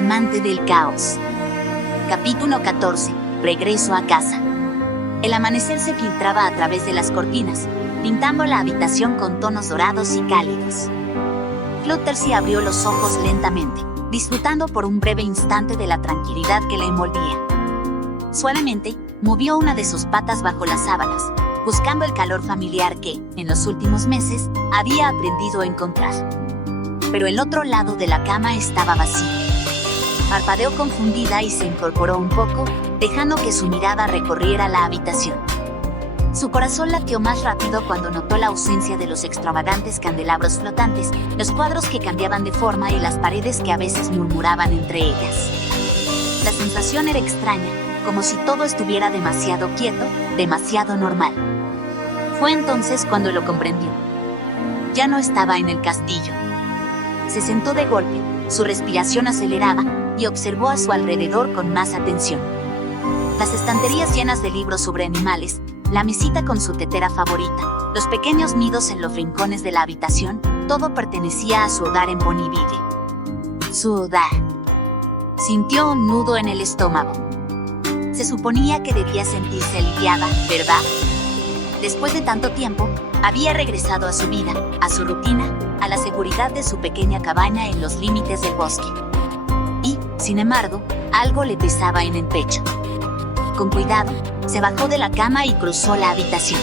Amante del caos. Capítulo 14. Regreso a casa. El amanecer se filtraba a través de las cortinas, pintando la habitación con tonos dorados y cálidos. Fluttershy abrió los ojos lentamente, disfrutando por un breve instante de la tranquilidad que la envolvía. Suavemente, movió una de sus patas bajo las sábanas, buscando el calor familiar que, en los últimos meses, había aprendido a encontrar. Pero el otro lado de la cama estaba vacío. Parpadeó confundida y se incorporó un poco, dejando que su mirada recorriera la habitación. Su corazón latió más rápido cuando notó la ausencia de los extravagantes candelabros flotantes, los cuadros que cambiaban de forma y las paredes que a veces murmuraban entre ellas. La sensación era extraña, como si todo estuviera demasiado quieto, demasiado normal. Fue entonces cuando lo comprendió. Ya no estaba en el castillo. Se sentó de golpe, su respiración aceleraba, y observó a su alrededor con más atención. Las estanterías llenas de libros sobre animales, la mesita con su tetera favorita, los pequeños nidos en los rincones de la habitación, todo pertenecía a su hogar en Ponyville. Su hogar. Sintió un nudo en el estómago. Se suponía que debía sentirse aliviada, ¿verdad? Después de tanto tiempo, había regresado a su vida, a su rutina, a la seguridad de su pequeña cabaña en los límites del bosque. Y, sin embargo, algo le pesaba en el pecho. Con cuidado, se bajó de la cama y cruzó la habitación.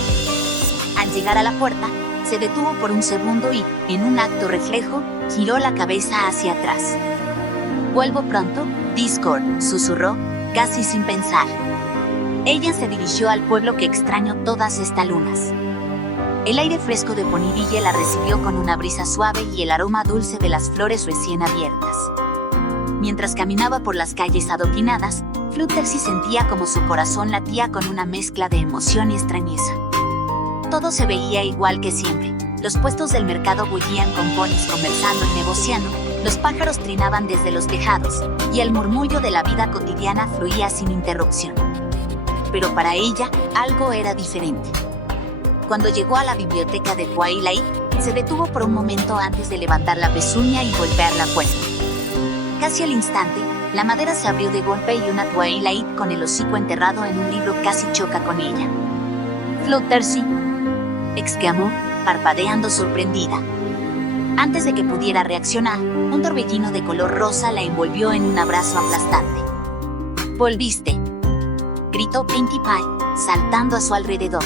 Al llegar a la puerta, se detuvo por un segundo y, en un acto reflejo, giró la cabeza hacia atrás. «Vuelvo pronto, Discord», susurró, casi sin pensar. Ella se dirigió al pueblo que extrañó todas estas lunas. El aire fresco de Ponyville la recibió con una brisa suave y el aroma dulce de las flores recién abiertas. Mientras caminaba por las calles adoquinadas, Fluttershy sentía como su corazón latía con una mezcla de emoción y extrañeza. Todo se veía igual que siempre. Los puestos del mercado bullían con ponis conversando y negociando, los pájaros trinaban desde los tejados, y el murmullo de la vida cotidiana fluía sin interrupción. Pero para ella, algo era diferente. Cuando llegó a la biblioteca de Twilight, se detuvo por un momento antes de levantar la pezuña y golpear la puerta. Casi al instante, la madera se abrió de golpe y una Twilight con el hocico enterrado en un libro casi choca con ella. «Fluttershy», exclamó, parpadeando sorprendida. Antes de que pudiera reaccionar, un torbellino de color rosa la envolvió en un abrazo aplastante. «¿Volviste?», gritó Pinkie Pie, saltando a su alrededor.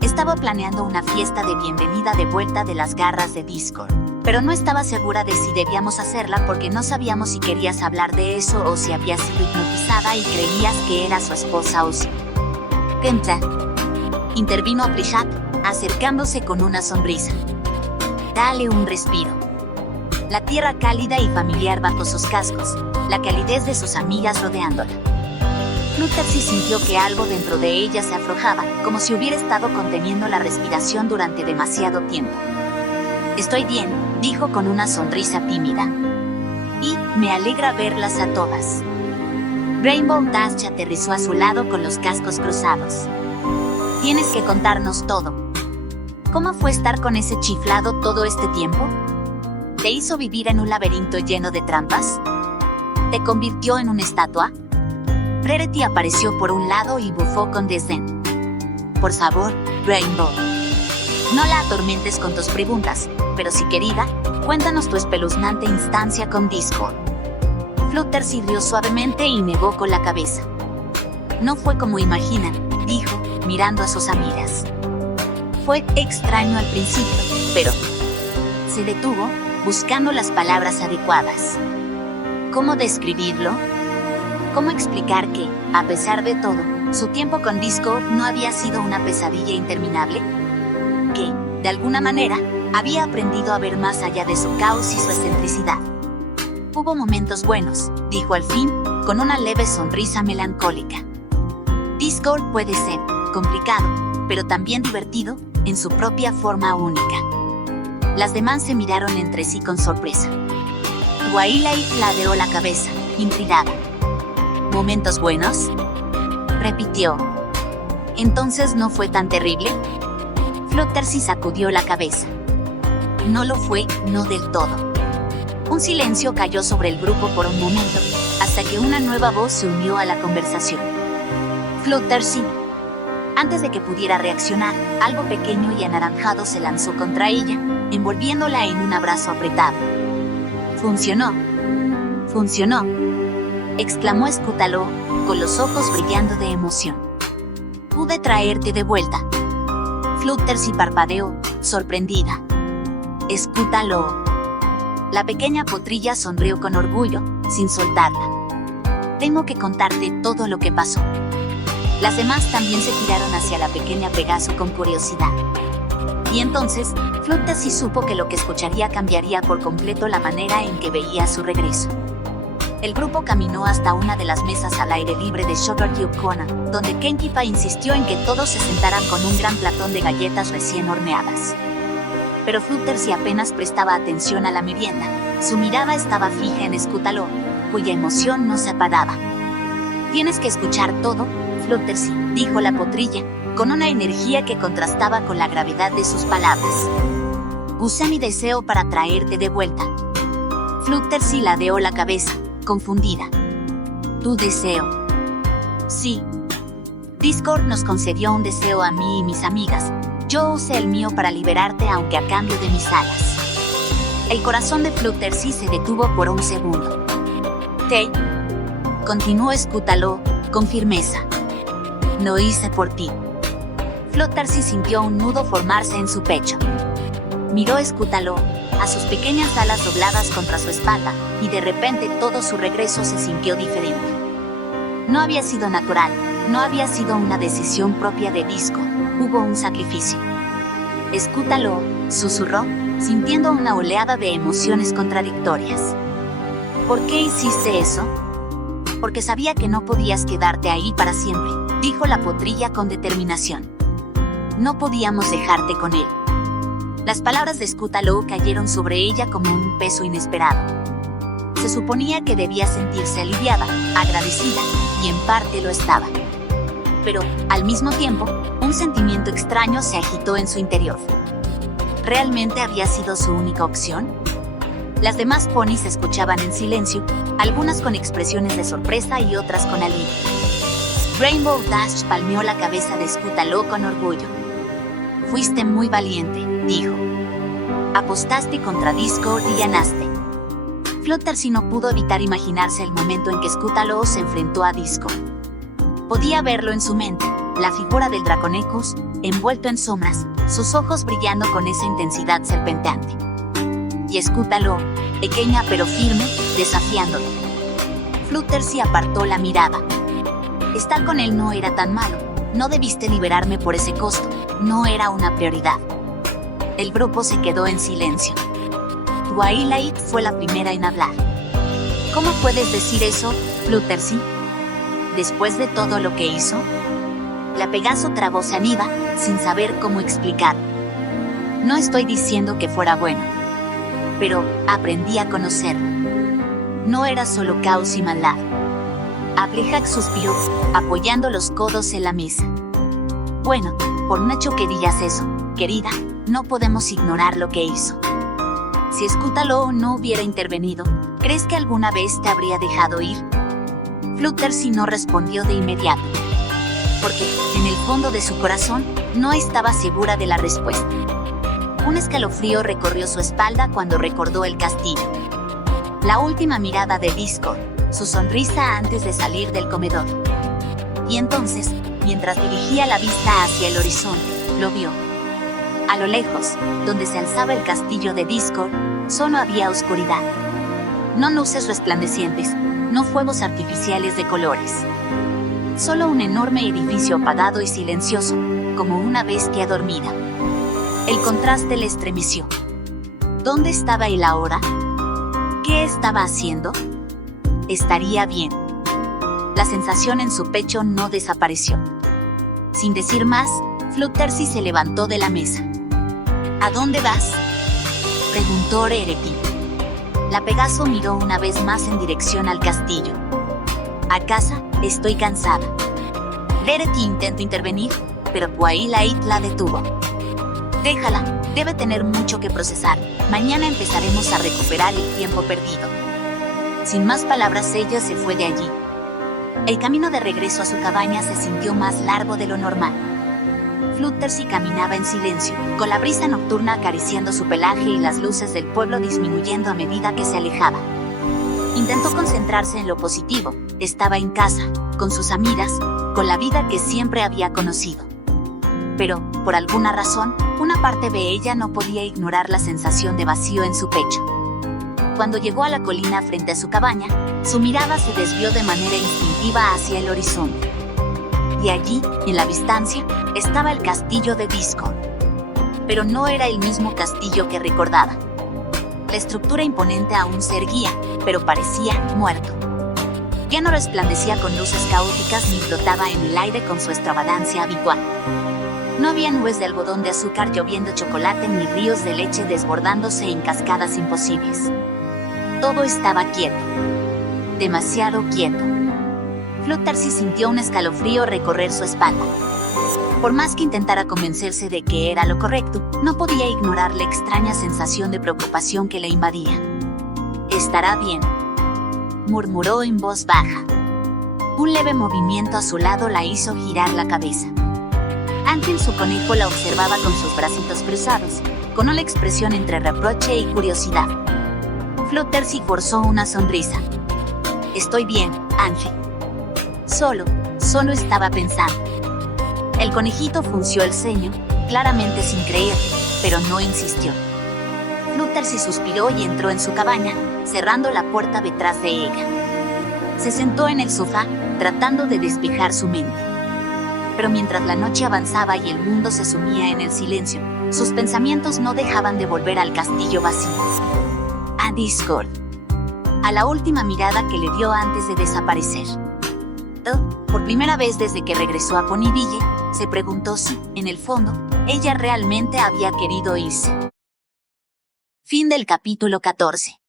Estaba planeando una fiesta de bienvenida de vuelta de las garras de Discord, pero no estaba segura de si debíamos hacerla porque no sabíamos si querías hablar de eso o si habías sido hipnotizada y creías que era su esposa o si... «Entra», intervino Plishat, acercándose con una sonrisa. «Dale un respiro». La tierra cálida y familiar bajo sus cascos, la calidez de sus amigas rodeándola. Fluttershy sintió que algo dentro de ella se aflojaba, como si hubiera estado conteniendo la respiración durante demasiado tiempo. «Estoy bien», dijo con una sonrisa tímida. «Y me alegra verlas a todas». Rainbow Dash aterrizó a su lado con los cascos cruzados. «Tienes que contarnos todo. ¿Cómo fue estar con ese chiflado todo este tiempo? ¿Te hizo vivir en un laberinto lleno de trampas? ¿Te convirtió en una estatua?» Rarity apareció por un lado y bufó con desdén. «Por favor, Rainbow, no la atormentes con tus preguntas, pero si querida, cuéntanos tu espeluznante instancia con Discord». Fluttershy rió suavemente y negó con la cabeza. «No fue como imaginan», dijo, mirando a sus amigas. «Fue extraño al principio, pero...». Se detuvo, buscando las palabras adecuadas. ¿Cómo describirlo? ¿Cómo explicar que, a pesar de todo, su tiempo con Discord no había sido una pesadilla interminable? Que, de alguna manera, había aprendido a ver más allá de su caos y su excentricidad. «Hubo momentos buenos», dijo al fin, con una leve sonrisa melancólica. «Discord puede ser complicado, pero también divertido, en su propia forma única». Las demás se miraron entre sí con sorpresa. Twilight ladeó la cabeza, intrigada. «¿Momentos buenos?», repitió. «¿Entonces no fue tan terrible?». Fluttershy sacudió la cabeza. «No lo fue, no del todo. Un silencio cayó sobre el grupo por un momento, hasta que una nueva voz se unió a la conversación. Fluttershy. Antes de que pudiera reaccionar, algo pequeño y anaranjado se lanzó contra ella, envolviéndola en un abrazo apretado. ¡Funcionó! ¡Funcionó!, exclamó Scutalo, con los ojos brillando de emoción. Pude traerte de vuelta. Fluttershy parpadeó, sorprendida. Scutalo. La pequeña potrilla sonrió con orgullo, sin soltarla. Tengo que contarte todo lo que pasó. Las demás también se giraron hacia la pequeña Pegaso con curiosidad. Y entonces, Fluttershy supo que lo que escucharía cambiaría por completo la manera en que veía su regreso. El grupo caminó hasta una de las mesas al aire libre de Sugarcube Corner, donde Kenkipa insistió en que todos se sentaran con un gran platón de galletas recién horneadas. Pero Fluttershy apenas prestaba atención a la merienda. Su mirada estaba fija en Scutalo, cuya emoción no se apagaba. Tienes que escuchar todo, Fluttershy, dijo la potrilla, con una energía que contrastaba con la gravedad de sus palabras. Usé mi deseo para traerte de vuelta. Fluttershy ladeó la cabeza, confundida. ¿Tu deseo? Sí. Discord nos concedió un deseo a mí y mis amigas. Yo usé el mío para liberarte, aunque a cambio de mis alas. El corazón de Fluttershy se detuvo por un segundo. Continuó Scutalo, con firmeza. Lo hice por ti. Fluttershy sintió un nudo formarse en su pecho. Miró a Scutalo, a sus pequeñas alas dobladas contra su espalda, y de repente todo su regreso se sintió diferente. No había sido natural, no había sido una decisión propia de Discord, hubo un sacrificio. Scutalo, susurró, sintiendo una oleada de emociones contradictorias. ¿Por qué hiciste eso? Porque sabía que no podías quedarte ahí para siempre, dijo la potrilla con determinación. No podíamos dejarte con él. Las palabras de Scutalo cayeron sobre ella como un peso inesperado. Se suponía que debía sentirse aliviada, agradecida, y en parte lo estaba. Pero, al mismo tiempo, un sentimiento extraño se agitó en su interior. ¿Realmente había sido su única opción? Las demás ponis escuchaban en silencio, algunas con expresiones de sorpresa y otras con alivio. Rainbow Dash palmeó la cabeza de Scutalo con orgullo. Fuiste muy valiente, dijo. Apostaste contra Discord y ganaste. Fluttershy no pudo evitar imaginarse el momento en que Scutalo se enfrentó a Discord. Podía verlo en su mente, la figura del Draconecus, envuelto en sombras, sus ojos brillando con esa intensidad serpenteante. Y Scutalo, pequeña pero firme, desafiándolo. Fluttershy apartó la mirada. Estar con él no era tan malo, no debiste liberarme por ese costo, no era una prioridad. El grupo se quedó en silencio. Twilight fue la primera en hablar. ¿Cómo puedes decir eso, Fluttershy? Después de todo lo que hizo. La Pegaso trabó saliva, sin saber cómo explicar. No estoy diciendo que fuera bueno, pero aprendí a conocerlo. No era solo caos y maldad. Applejack suspiró, apoyando los codos en la mesa. Bueno, por mucho que digas eso, querida, no podemos ignorar lo que hizo. Si Scutalo no hubiera intervenido, ¿crees que alguna vez te habría dejado ir? Fluttershy no respondió de inmediato, porque, en el fondo de su corazón, no estaba segura de la respuesta. Un escalofrío recorrió su espalda cuando recordó el castillo. La última mirada de Discord, su sonrisa antes de salir del comedor. Y entonces, mientras dirigía la vista hacia el horizonte, lo vio. A lo lejos, donde se alzaba el castillo de Discord, solo había oscuridad. No luces resplandecientes, no fuegos artificiales de colores. Solo un enorme edificio apagado y silencioso, como una bestia dormida. El contraste le estremeció. ¿Dónde estaba él ahora? ¿Qué estaba haciendo? Estaría bien. La sensación en su pecho no desapareció. Sin decir más, Fluttershy se levantó de la mesa. ¿A dónde vas?, preguntó Rarity. La Pegaso miró una vez más en dirección al castillo. A casa, estoy cansada. Rarity intentó intervenir, pero Twilight la detuvo. Déjala, Debe tener mucho que procesar. Mañana empezaremos a recuperar el tiempo perdido. Sin más palabras, ella se fue de allí. El camino de regreso a su cabaña se sintió más largo de lo normal. Fluttershy caminaba en silencio, con la brisa nocturna acariciando su pelaje y las luces del pueblo disminuyendo a medida que se alejaba. Intentó concentrarse en lo positivo. Estaba en casa, con sus amigas, con la vida que siempre había conocido. Pero, por alguna razón, una parte de ella no podía ignorar la sensación de vacío en su pecho. Cuando llegó a la colina frente a su cabaña, su mirada se desvió de manera instintiva hacia el horizonte. Y allí, en la distancia, estaba el castillo de Discord. Pero no era el mismo castillo que recordaba. La estructura imponente aún se erguía, pero parecía muerto. Ya no resplandecía con luces caóticas ni flotaba en el aire con su extravagancia habitual. No había nubes de algodón de azúcar lloviendo chocolate ni ríos de leche desbordándose en cascadas imposibles. Todo estaba quieto. Demasiado quieto. Fluttershy sintió un escalofrío recorrer su espalda. Por más que intentara convencerse de que era lo correcto, no podía ignorar la extraña sensación de preocupación que le invadía. «Estará bien», murmuró en voz baja. Un leve movimiento a su lado la hizo girar la cabeza. Ángel, su conejo, la observaba con sus bracitos cruzados, con una expresión entre reproche y curiosidad. Fluttershy forzó una sonrisa. «Estoy bien, Ángel». Solo estaba pensando. El conejito frunció el ceño, claramente sin creer, pero no insistió. Fluttershy suspiró y entró en su cabaña, cerrando la puerta detrás de ella. Se sentó en el sofá, tratando de despejar su mente. Pero mientras la noche avanzaba y el mundo se sumía en el silencio, sus pensamientos no dejaban de volver al castillo vacío. A Discord. A la última mirada que le dio antes de desaparecer. Por primera vez desde que regresó a Ponyville, se preguntó si, en el fondo, ella realmente había querido irse. Fin del capítulo 14.